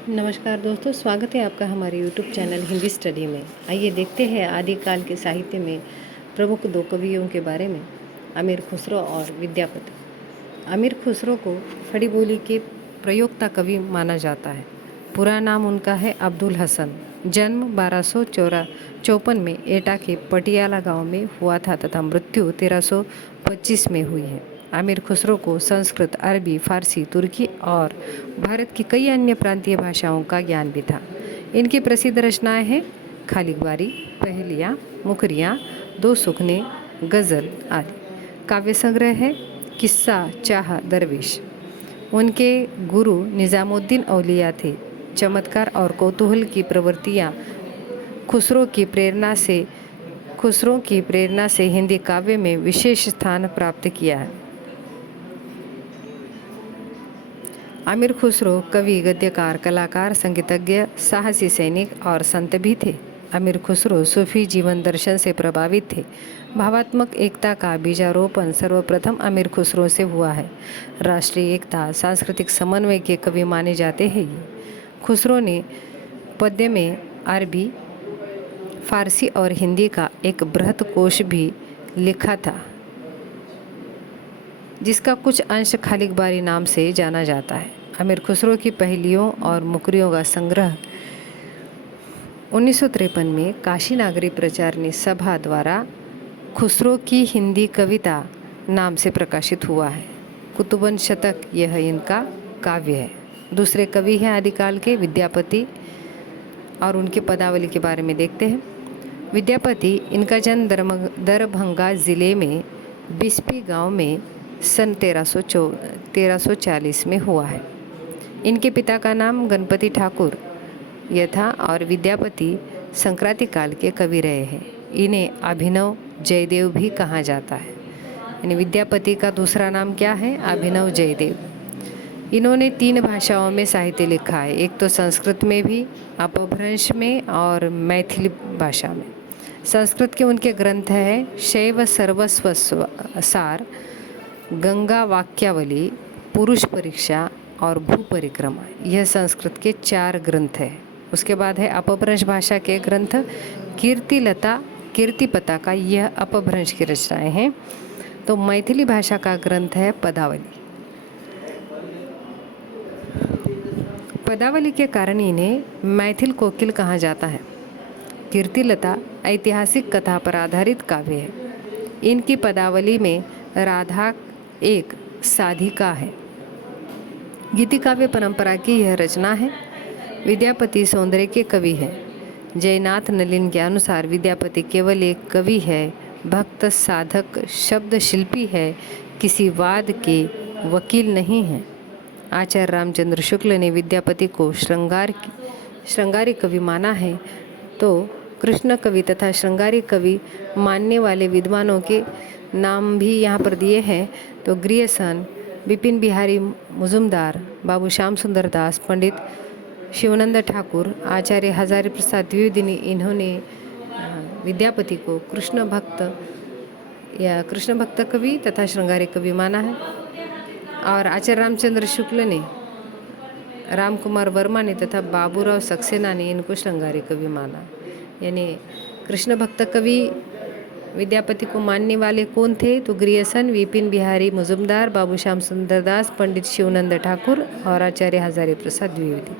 नमस्कार दोस्तों, स्वागत है आपका हमारे यूट्यूब चैनल हिंदी स्टडी में। आइए देखते हैं आदिकाल के साहित्य में प्रमुख दो कवियों के बारे में, अमीर खुसरो और विद्यापति। अमीर खुसरो को खड़ी बोली के प्रयोक्ता कवि माना जाता है। पूरा नाम उनका है अब्दुल हसन। जन्म 1254 में एटा के पटियाला गांव में हुआ था तथा मृत्यु 1325 में हुई है। अमीर खुसरो को संस्कृत, अरबी, फारसी, तुर्की और भारत की कई अन्य प्रांतीय भाषाओं का ज्ञान भी था। इनकी प्रसिद्ध रचनाएं हैं खालिकबारी, पहेलियाँ, मुखरियाँ, दो सुखने, गज़ल आदि। काव्य संग्रह है किस्सा चाह दरवेश। उनके गुरु निज़ामुद्दीन औलिया थे। चमत्कार और कौतूहल की प्रवृत्तियाँ खुसरो की प्रेरणा से हिंदी काव्य में विशेष स्थान प्राप्त किया है। अमीर खुसरो कवि, गद्यकार, कलाकार, संगीतज्ञ, साहसी सैनिक और संत भी थे। अमीर खुसरो सूफी जीवन दर्शन से प्रभावित थे। भावात्मक एकता का बीजारोपण सर्वप्रथम अमीर खुसरो से हुआ है। राष्ट्रीय एकता, सांस्कृतिक समन्वय के कवि माने जाते हैं ये। खुसरो ने पद्य में अरबी, फारसी और हिंदी का एक बृहत कोश भी लिखा था, जिसका कुछ अंश खालिकबारी नाम से जाना जाता है। अमीर खुसरो की पहेलियों और मुकरियों का संग्रह 1953 में काशी नागरी प्रचारणी सभा द्वारा खुसरो की हिंदी कविता नाम से प्रकाशित हुआ है। कुतुबन शतक यह इनका काव्य है। दूसरे कवि हैं आदिकाल के विद्यापति, और उनके पदावली के बारे में देखते हैं। विद्यापति, इनका जन्म दरभंगा ज़िले में बिस्पी गांव में सन 1340 में हुआ है। इनके पिता का नाम गणपति ठाकुर यह था और विद्यापति संक्रांति काल के कवि रहे हैं। इन्हें अभिनव जयदेव भी कहा जाता है। यानी विद्यापति का दूसरा नाम क्या है? अभिनव जयदेव। इन्होंने 3 भाषाओं में साहित्य लिखा है, एक तो संस्कृत में भी, अपभ्रंश में और मैथिली भाषा में। संस्कृत के उनके ग्रंथ हैं शैव सर्वस्व सार, गंगा वाक्यावली, पुरुष परीक्षा और भू परिक्रमा। यह संस्कृत के 4 ग्रंथ हैं। उसके बाद है अपभ्रंश भाषा के ग्रंथ कीर्तिपता का, यह अपभ्रंश की रचनाएं हैं। तो मैथिली भाषा का ग्रंथ है पदावली। पदावली के कारण इन्हें मैथिल कोकिल कहा जाता है। कीर्तिलता ऐतिहासिक कथा पर आधारित काव्य है। इनकी पदावली में राधा एक साधिका है। गीति काव्य परंपरा की यह रचना है। विद्यापति सौंदर्य के कवि है। जयनाथ नलिन के अनुसार विद्यापति केवल एक कवि है, भक्त, साधक, शब्द शिल्पी है, किसी वाद के वकील नहीं है। आचार्य रामचंद्र शुक्ल ने विद्यापति को श्रृंगारी कवि माना है। तो कृष्ण कवि तथा श्रृंगारी कवि मानने वाले विद्वानों के नाम भी यहाँ पर दिए हैं। तो ग्रियर्सन, बिपिन बिहारी मुजुमदार, बाबू श्याम सुंदर दास, पंडित शिवानंद ठाकुर, आचार्य हजारी प्रसाद द्विवेदी, इन्होंने विद्यापति को कृष्ण भक्त कवि तथा श्रृंगारी कवि माना है। और आचार्य रामचंद्र शुक्ल ने, राम कुमार वर्मा ने तथा बाबूराव सक्सेना ने इनको श्रृंगारी कवि माना। यानी कृष्ण भक्त कवि विद्यापति को मानने वाले कौन थे? तो ग्रियर्सन, विपिन बिहारी मुजुमदार, बाबू श्याम सुंदर दास, पंडित शिवानंद ठाकुर और आचार्य हजारी प्रसाद द्विवेदी।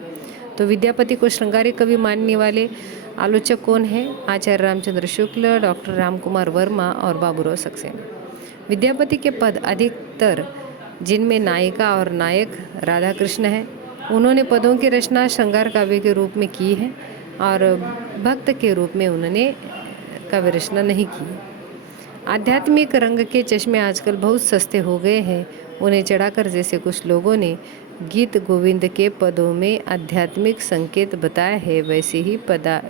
तो विद्यापति को श्रृंगारी कवि मानने वाले आलोचक कौन हैं? आचार्य रामचंद्र शुक्ल, डॉक्टर राम कुमार वर्मा और बाबूराव सक्सेना। विद्यापति के पद अधिकतर जिनमें नायिका और नायक राधा कृष्ण है, उन्होंने पदों की रचना श्रृंगार काव्य के रूप में की है और भक्त के रूप में उन्होंने काव्य रचना नहीं की। आध्यात्मिक रंग के चश्मे आजकल बहुत सस्ते हो गए हैं। उन्हें चढ़ाकर जैसे कुछ लोगों ने गीत गोविंद के पदों में आध्यात्मिक संकेत बताया है, वैसे ही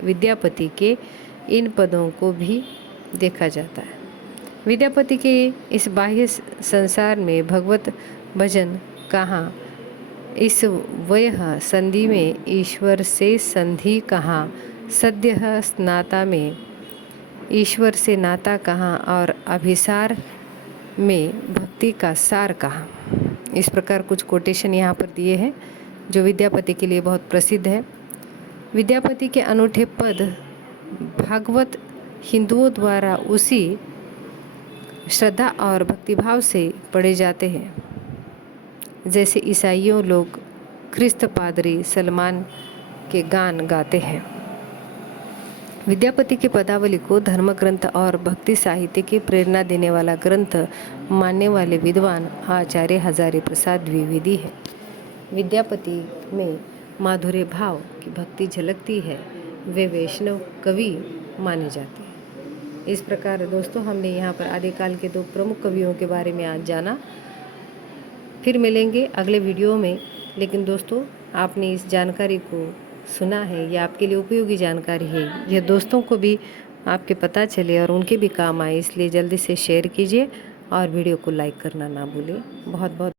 विद्यापति के इन पदों को भी देखा जाता है। विद्यापति के इस बाह्य संसार में भगवत भजन कहाँ, इस वयः संधि में ईश्वर से संधि कहाँ, सद्यः स्नाता में ईश्वर से नाता कहाँ और अभिसार में भक्ति का सार कहाँ। इस प्रकार कुछ कोटेशन यहाँ पर दिए हैं। जो विद्यापति के लिए बहुत प्रसिद्ध है। विद्यापति के अनूठे पद भागवत हिंदुओं द्वारा उसी श्रद्धा और भक्तिभाव से पढ़े जाते हैं जैसे ईसाइयों लोग ख्रिस्त पादरी सलमान के गान गाते हैं। विद्यापति के पदावली को धर्म ग्रंथ और भक्ति साहित्य की प्रेरणा देने वाला ग्रंथ मानने वाले विद्वान आचार्य हजारी प्रसाद द्विवेदी है। विद्यापति में माधुर्य भाव की भक्ति झलकती है, वे वैष्णव कवि माने जाते हैं। इस प्रकार दोस्तों हमने यहाँ पर आदिकाल के 2 प्रमुख कवियों के बारे में आज जाना। फिर मिलेंगे अगले वीडियो में। लेकिन दोस्तों आपने इस जानकारी को सुना है, यह आपके लिए उपयोगी जानकारी है, यह दोस्तों को भी आपके पता चले और उनके भी काम आए, इसलिए जल्दी से शेयर कीजिए और वीडियो को लाइक करना ना भूलें। बहुत बहुत